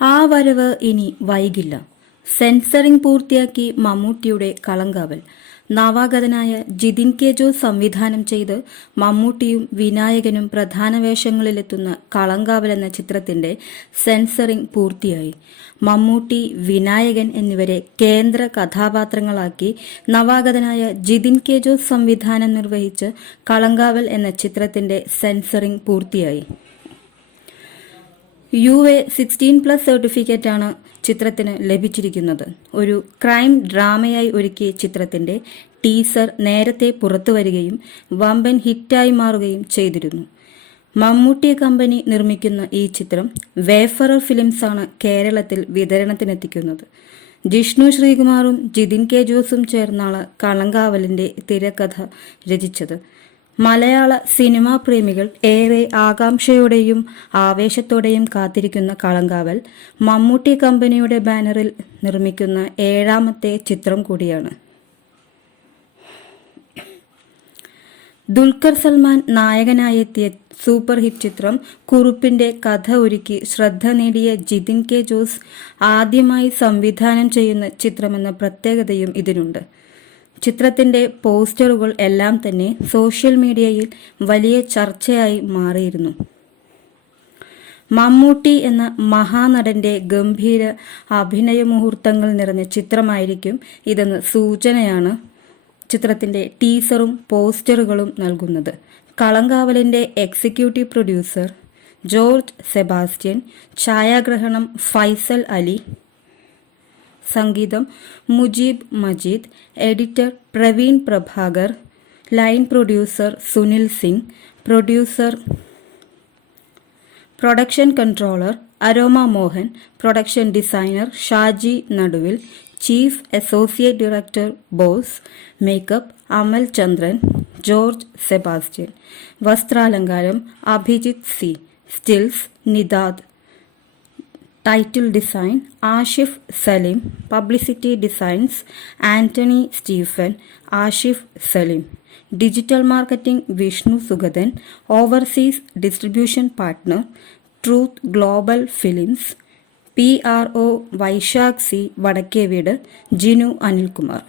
ആ വരവ് ഇനി വൈകില്ല. സെൻസറിംഗ് പൂർത്തിയാക്കി മമ്മൂട്ടിയുടെ കളങ്കാവൽ. നവാഗതനായ ജിതിൻ കെ ജോസ് സംവിധാനം ചെയ്ത് മമ്മൂട്ടിയും വിനായകനും പ്രധാന വേഷങ്ങളിലെത്തുന്ന കളങ്കാവൽ എന്ന ചിത്രത്തിന്റെ സെൻസറിംഗ് പൂർത്തിയായി. മമ്മൂട്ടി വിനായകൻ എന്നിവരെ കേന്ദ്ര കഥാപാത്രങ്ങളാക്കി നവാഗതനായ ജിതിൻ കെ ജോസ് സംവിധാനം നിർവഹിച്ച് കളങ്കാവൽ എന്ന ചിത്രത്തിന്റെ സെൻസറിംഗ് പൂർത്തിയായി. U A sixteen plus certificate ആണ് ചിത്രത്തിന് ലഭിച്ചിരിക്കുന്നത്. ഒരു ക്രൈം ഡ്രാമയായി ഒരുക്കിയ ചിത്രത്തിന്റെ ടീസർ നേരത്തെ പുറത്തു വരികയും വമ്പൻ ഹിറ്റായി മാറുകയും ചെയ്തിരുന്നു. മമ്മൂട്ടി കമ്പനി നിർമ്മിക്കുന്ന ഈ ചിത്രം വേഫറർ ഫിലിംസ് ആണ് കേരളത്തിൽ വിതരണത്തിനെത്തിക്കുന്നത്. ജിഷ്ണു ശ്രീകുമാറും ജിതിൻ കെ ജോസും ചേർന്നാണ് കളങ്കാവലിന്റെ തിരക്കഥ രചിച്ചത്. മലയാള സിനിമാ പ്രേമികൾ ഏറെ ആകാംക്ഷയോടെയും ആവേശത്തോടെയും കാത്തിരിക്കുന്ന കളങ്കാവൽ മമ്മൂട്ടി കമ്പനിയുടെ ബാനറിൽ നിർമ്മിക്കുന്ന ഏഴാമത്തെ ചിത്രം കൂടിയാണ്. ദുൽഖർ സൽമാൻ നായകനായെത്തിയ സൂപ്പർ ഹിറ്റ് ചിത്രം കുറുപ്പിന്റെ കഥ ഒരുക്കി ശ്രദ്ധ നേടിയ ജിതിൻ കെ ജോസ് ആദ്യമായി സംവിധാനം ചെയ്യുന്ന ചിത്രമെന്ന പ്രത്യേകതയും ഇതിനുണ്ട്. ചിത്രത്തിന്റെ പോസ്റ്ററുകൾ എല്ലാം തന്നെ സോഷ്യൽ മീഡിയയിൽ വലിയ ചർച്ചയായി മാറിയിരുന്നു. മമ്മൂട്ടി എന്ന മഹാനടന്റെ ഗംഭീര അഭിനയ മുഹൂർത്തങ്ങൾ നിറഞ്ഞ ചിത്രമായിരിക്കും ഇതെന്ന് സൂചനയാണ് ചിത്രത്തിന്റെ ടീസറും പോസ്റ്ററുകളും നൽകുന്നത്. കളങ്കാവലിന്റെ എക്സിക്യൂട്ടീവ് പ്രൊഡ്യൂസർ ജോർജ് സെബാസ്റ്റ്യൻ ഛായാഗ്രഹണം ഫൈസൽ അലി സംഗീതം Mujeeb Majeed editor Praveen Prabhakar line producer Sunil Singh producer production controller Aroma Mohan production designer Shaji Naduvil chief associate director Bose makeup Amal Chandran George Sebastian വസ്ത്രാലങ്കാരം Abhijith C stills Nidad title design Ashif Saleem publicity designs Antony Stephen Ashif Saleem digital marketing Vishnu Sugathan overseas distribution partner truth global films P R O Vaisakh C Vadakkeveedu Jinu Anilkumar